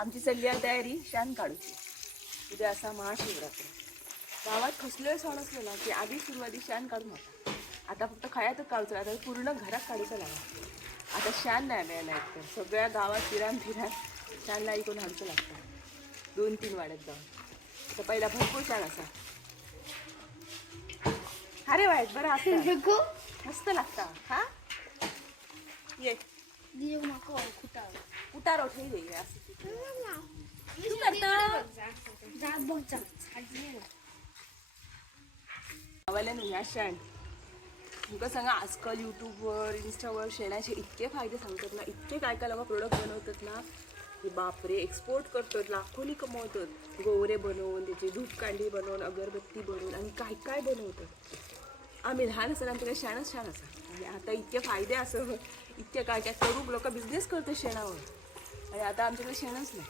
आमची चालली आहे तयारी शान काढूची. उद्या असा महाशिवरात्र. गावात कसलोय सण असलो ना की आधी सुरुवाती शान काढून होता. आता फक्त खायचं काढूचं, आता पूर्ण घरात काढूचं लागला. आता शान नाही मिळाला एकतर सगळ्या गावात फिरान शानला ऐकून हालचं लागतं 2-3 वाड्यात जाऊन. आता पहिला भरपूर शान असा. अरे वाईट बरं असतं मस्त लागता. हा ये कुटार ठेवी दे असं तू करतं ह्या शाण तुमका सांगा. आजकाल यूट्यूबवर इंस्टावर शेणाचे इतके फायदे सांगतात ना, इतके काय काय लोक प्रोडक्ट बनवतात ना की बापरे. एक्सपोर्ट करतात, लाखोनी कमवतात. गोवरे बनवून त्याची धूपकांडी बनवून अगरबत्ती बनवून आणि काय काय बनवतात. आम्ही लहान असताना आमच्याकडे शाणच शाण असा. आणि आता इतके फायदे असं इतके काय काय करू लोक बिझनेस करतात शेणावर. आणि आता आमच्याकडे शेणच नाही.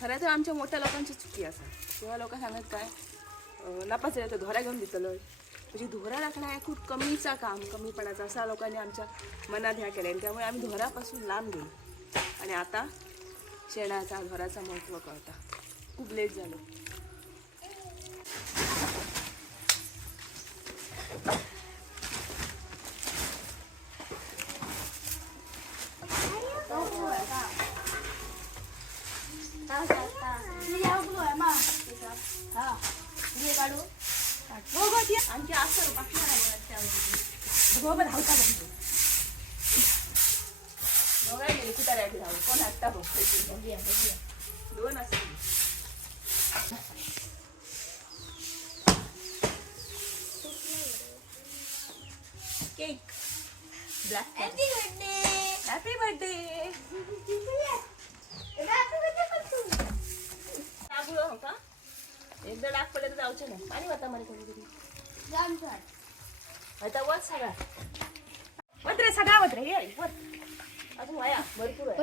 खरं तर आमच्या मोठ्या लोकांची चुकी असा. तेव्हा लोक सांगत काय नापास तर धोरा घेऊन देतलं. म्हणजे धोरा राखणं हे खूप कमीचा काम, कमीपणाचा असा लोकांनी आमच्या मनात ह्या केल्या. आणि त्यामुळे आम्ही धोरापासून लांब गेलो. आणि आता शेणाचा धोराचा महत्त्व कळता. खूप लेट झालो. आणखी असं पक्षी धावता दोघा गेले कुठे धाव कोण हट्टा बघ 2 असतील. केक ब्लॅक हॅपी बर्थडे हो का. एकदा डाग पडले तर जाऊचे नाही. पाणी वाता मला कोणीतरी आता वत सगळा वत रे सगळा वत रे. ये वत अजून वाया भरपूर आहे.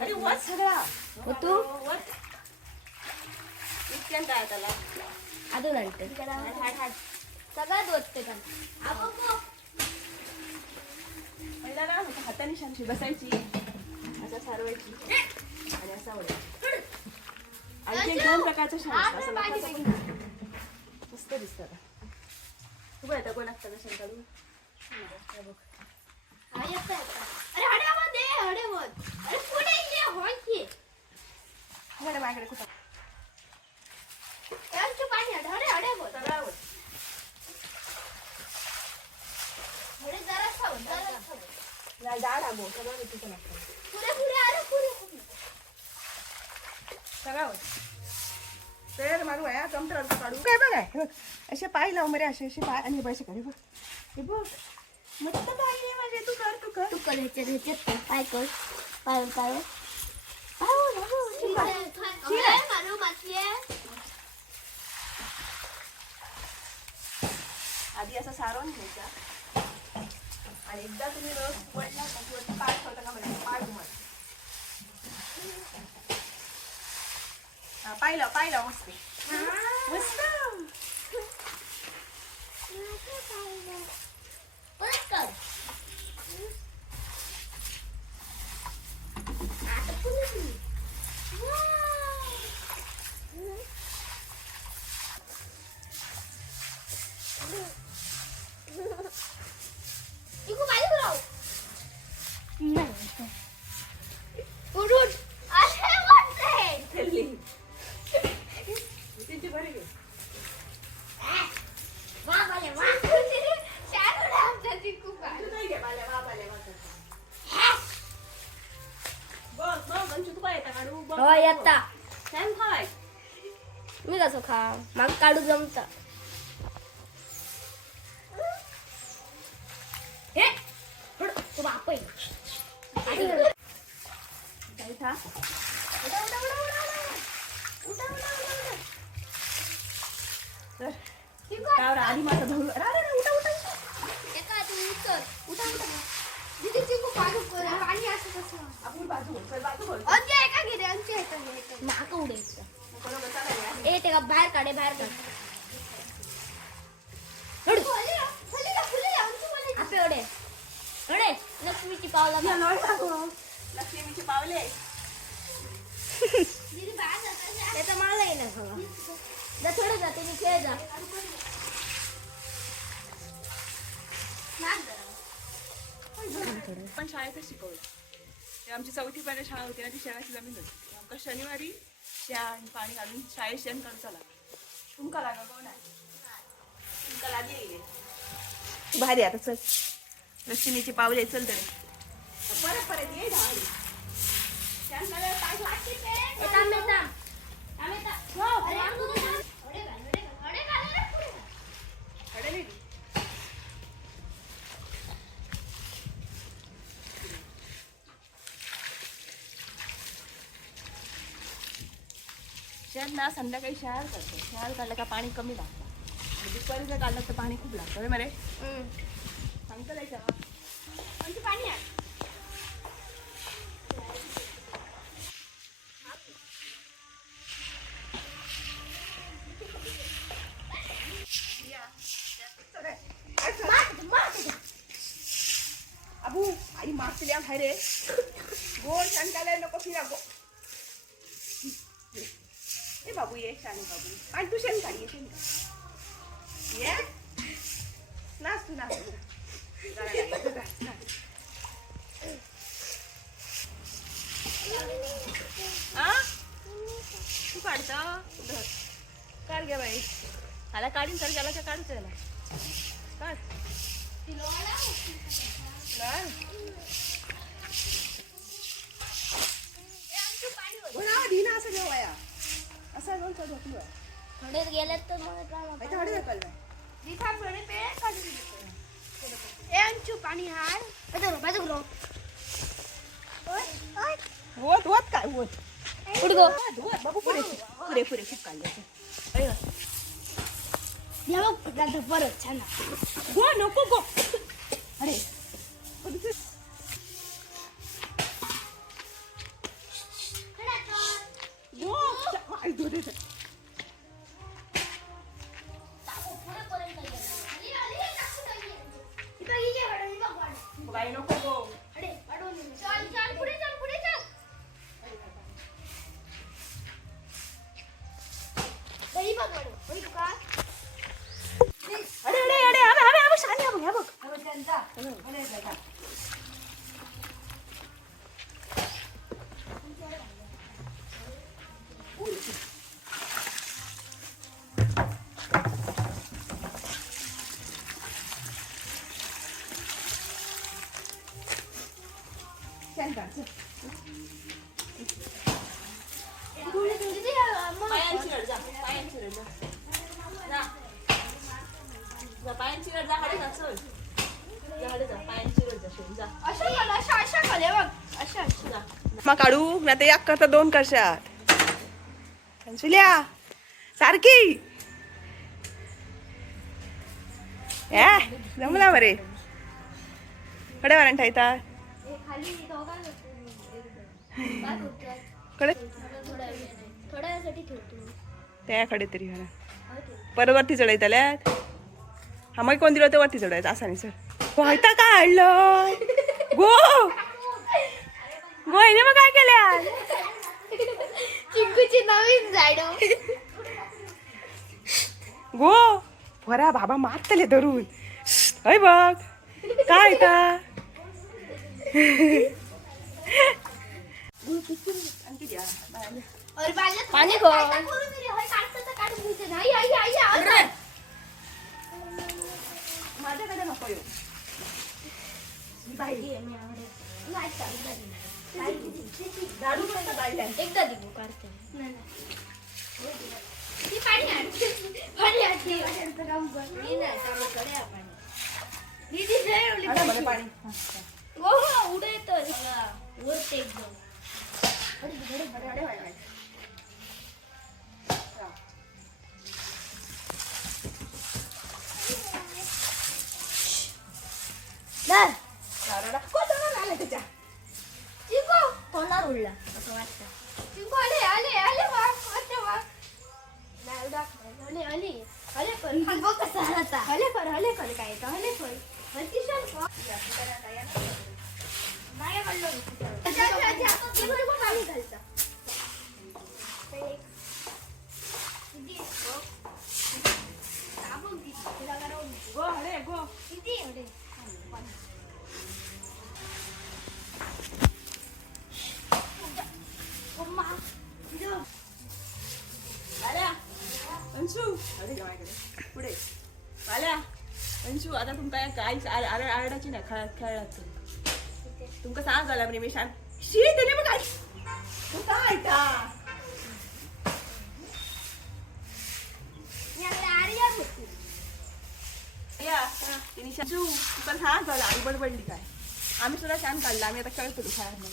अरे वत सगळा तू वत इतक्यान काय त्याला अजून आणते सगळ्यात वतते का. पहिला ना हाताने शांती बसायची असं सारवायची आणि असा वळायची. आणखी 2 प्रकारचं शान असं मस्त दिसतं. तू बघ आता कोण असतं का शान काढून माझ्याकडे कुठं झाड आबो सगळं तिथं लागतं सगळं. तर मारू आहे कमतर काढू काय बघ असे पाय लाव मरे असे असे पाय आणि पैसे काढे बघ. हे बघ मस्त पाय आहे माझे. तू कर ह्याच्यात काय कर पाय पाय आधी असं सारवून घ्यायचा. आणि एकदा तुम्ही रोज पडला पाय ठेवता का म्हणजे पाय घुमत पाय लाव मस्त मस्त. मी कसं खा मग काढू जमत. हे तू बाप आधी माझा भाऊ बाहेर काढे बाहेर काढ. एवढे लक्ष्मीची पावला लक्ष्मीचे पावले त्याचा मला आहे ना खावा जा थोडं जा तुम्ही खेळ जा पण शाळेतच शिकवलं ते आमची 4थीपर्यंत शाळा होती ना ती शेणाची जमीन होती आमका शनिवारी शेण पाणी घालून शाळेत शेण करता लागा तुमका लागा कोण आहे तुमका लागेल भारी आता चल लक्ष्मीची पावले चल तरी परत परत ये धावली शेण ना संध्याकाळी शहर करतो शहर काढलं का पाणी कमी लागतं दुपारी जर काढलं तर पाणी खूप लागतं मरे सांगतो जायचं कोणतं पाणी आहे अबू आई मारते लिया भाई रे गोल छान काढायला नको फिरा गो ए बाबू ये शाने बाबू आणि तू शेण काढ ये शेण काढ ये नाच तू नाच तू काढता काढ घ्या बाई हाला काढीन तर गेला का काढूच आहे ना काढ धीना असं घेऊया असं घेऊन चढ होती थोडे गेले तर मग थोडे ढकल पाणी हार वत वत काय वत पुढे गो बाबू पुरे पुरे पुरे खूप काढले परत छान गो नको गो अरे बाई नको गो अरे अरे अरे अरे अरे अरे शाने बघ बघ पायांची रड जा पायांची रड जा पायांची रड जा हडे जा चल हडे जा पायांची रड जा शेण जा मग काढू ना ते एक करता दोन करशात अंशुल्या सारखी जमला बरे कडे वारण ठायता कडे त्याकडे तरी परवरती चढायताल्यात हा मग कोण दिलं तर वरती चढायचं असा नाही सर व्हायता काय आणलं गो गो हिने मग काय केल्या चिंकूची नवीन झाड गो बरा बाबा मारतले धरून हय बघ काय का पाणी गो माझ्याकडे नको येऊ एकदा दिवू काढते उडे येतो वरते एकदम तोंडावर उडला असं वाटतं चिंकू आले आले आले हले पण बघ कसा हलता हले कर काय हले कर अतिशय गो हडे गो आल्या अंशू अरे माझ्याकडे पुढे आल्या अंशू आता तुमका काय आरडाची ना खेळायचं तुमका सांग झाला म्हणजे मी शांत शी त्याने मग तू काय का या तिने शांतू तुका सांग झाला आई बडबडली काय आम्ही सुद्धा शांत काढला आम्ही आता खेळतो तू खेळात नाही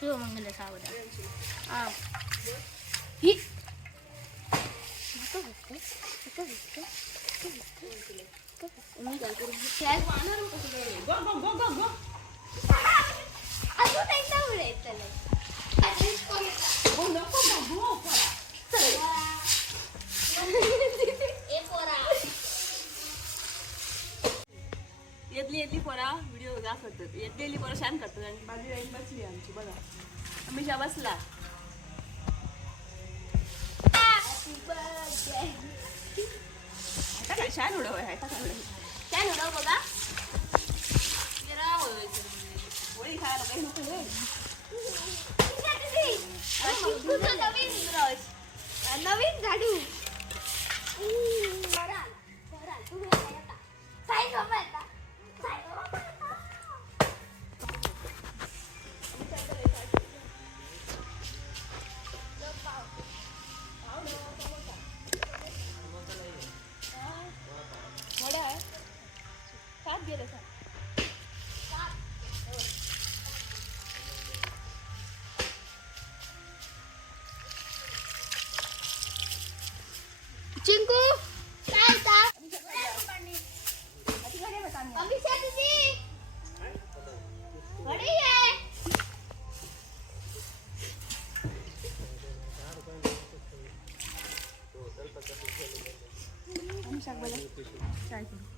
शिवमंगल सावधा येतली पोरा व्हिडिओ दाखवतात येतलेली पोरा शांत करतात आणि बाजू लाईन बसली आमची बघा अमिषा बसला आता काय शान उडव आहे आता काय काय उडव बघा होळी खायला काही नको रे नवीन झाडू चिंकू काय अभिषेक दीदी घडी आहे अमिषा बोला काय करू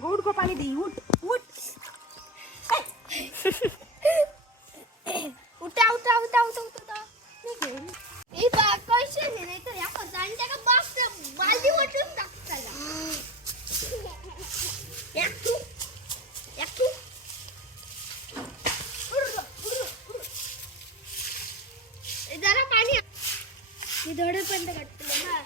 गुड को पाणी दे उठ उठ उठा उठा उठा उठा उठा ई बा कैसे नाही तर या पदांच्या का बाप बालदी वाटून टाकताला एक तू जरा पाणी मी धडे पण काटलं ना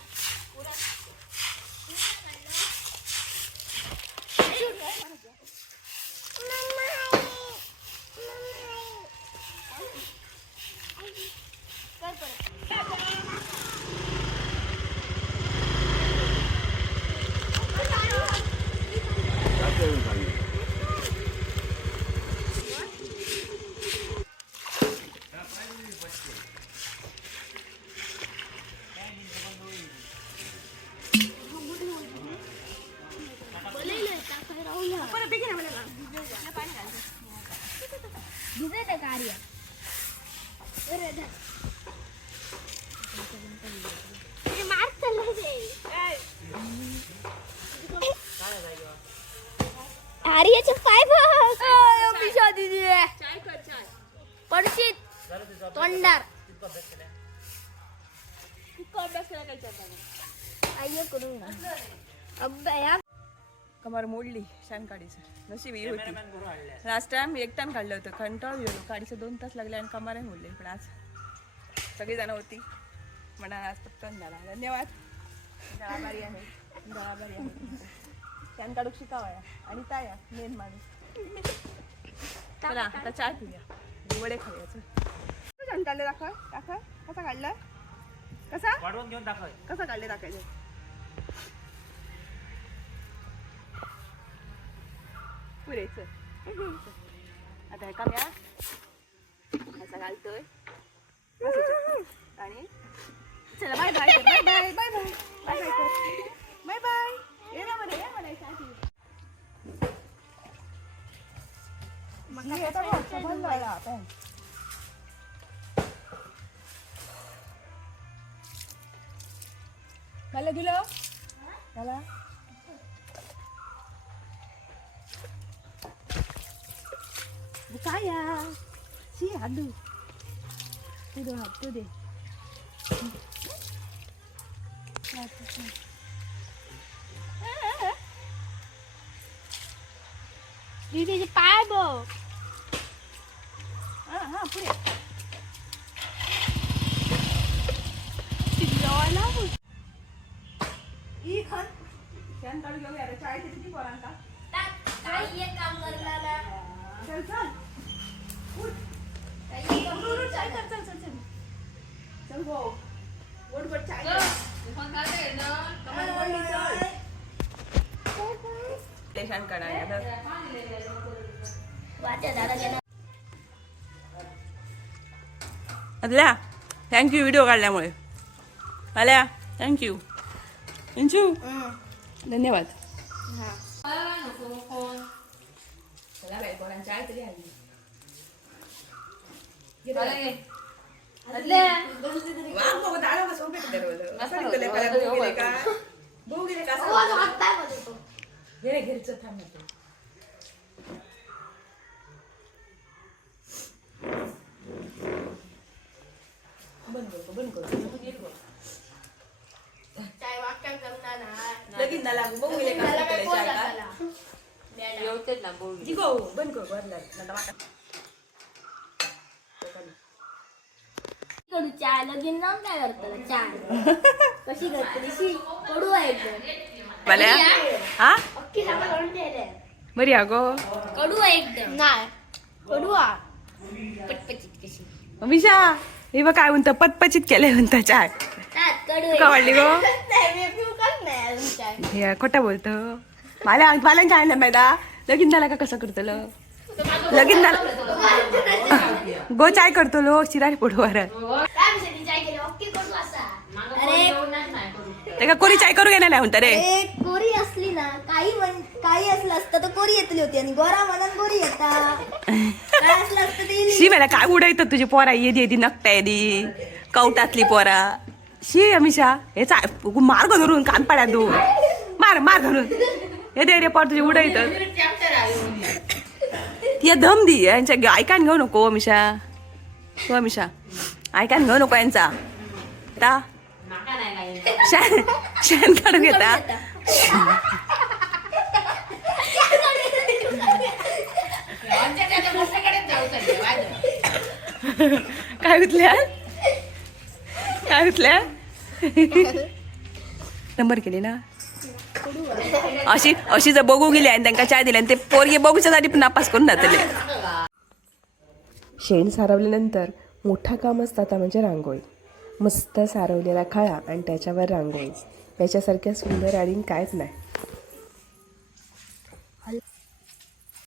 अभ्यास केला काय विचारता आई करून अभ्यास कमर मोडली शान काढीचं नशीब ही होती. लास्ट टाइम एक टाइम काढलं होतं कंटाळून गेलो काढीचं 2 तास लागले आणि कमारे मोडले. पण आज सगळीजणं होती म्हणा आज पटकन झाला. धन्यवाद. आभारी आहे आभारी आहे. शान काढूक शिकावया आणि ताया मेन माणूस. चला आता चहा पिऊया वडे खाऊयाचं. शान काढले दाखव दाखव कसा काढला कसा वाढवून घेऊन दाखव कसा काढले दाखवायचं. पुरेच आता हे का असा घालतोय आणि चला bye bye bye bye bye bye bye bye bye bye ये ना म्हणे या म्हणायचं मला दिलं मला Kaya. Si aduh. Tuh deh. दीदी पाय बघ. हा पुढे. ई खान. शान काढून घेऊया रे. चाळीस किती पोरांका? काही एक काम करणार. चल चल. चल गो गोड गोड चाय टेशन काढायला अदल्या थँक्यू व्हिडिओ काढल्यामुळे. आल्या थँक्यू इंचू धन्यवाद. चाय तरी आली लगीन ना लागू बघू गेले बंद कर कडू चाय लगीन जाऊन काय करतो चाय कशी करते कडू आहे एकदम हा अख्खी साखर घालून ठेवले. बरी अगो कडू आहे एकदम नाही कडू आ पटपचित कशी विशा हे बघ काय म्हणतं पचपचित केलंय म्हणतं चाय कडू का वाढली गो नाही चाय हे खोटं बोलतं मला चाय नाही माहिती लगीन झाला का कसं करतो लगीन झाला गो चाय करतो लो शिरारी पोटवर चाय केली अख्खी कडू असा. ते का कोरी चाय करू घेणार नाही म्हणतं रे. कोरी असली ना काही असलं असतं तर कोरी येतली होती आणि गोरा म्हणून गोरी येता काय असलं असतं ते शी मला काय उडायतं तुझी पोरा येदी नकटा येदी कवटातली पोरा शी अमिषा हे चाय मार गो धरून कान पाड्या दो मार धरून हे दे रे पोर तुझी उडायतं ती दम दी यांच्या ऐकान घेऊ नको अमिषा तू अमिषा ऐकान घेऊ नको यांचा ता शान काढून घेता काय उतल्या नंबर केली ना अशी जर बघू गेली आणि त्यांना चाय दिली आणि ते पोरगे बघूच्या साठी पण नापास करून जातले. शेण सारवल्यानंतर मोठा काम असतात म्हणजे रांगोळी. मस्त सारवलेला खळा आणि त्याच्यावर रांगोळी याच्यासारख्या सुंदर आणि कायच नाही.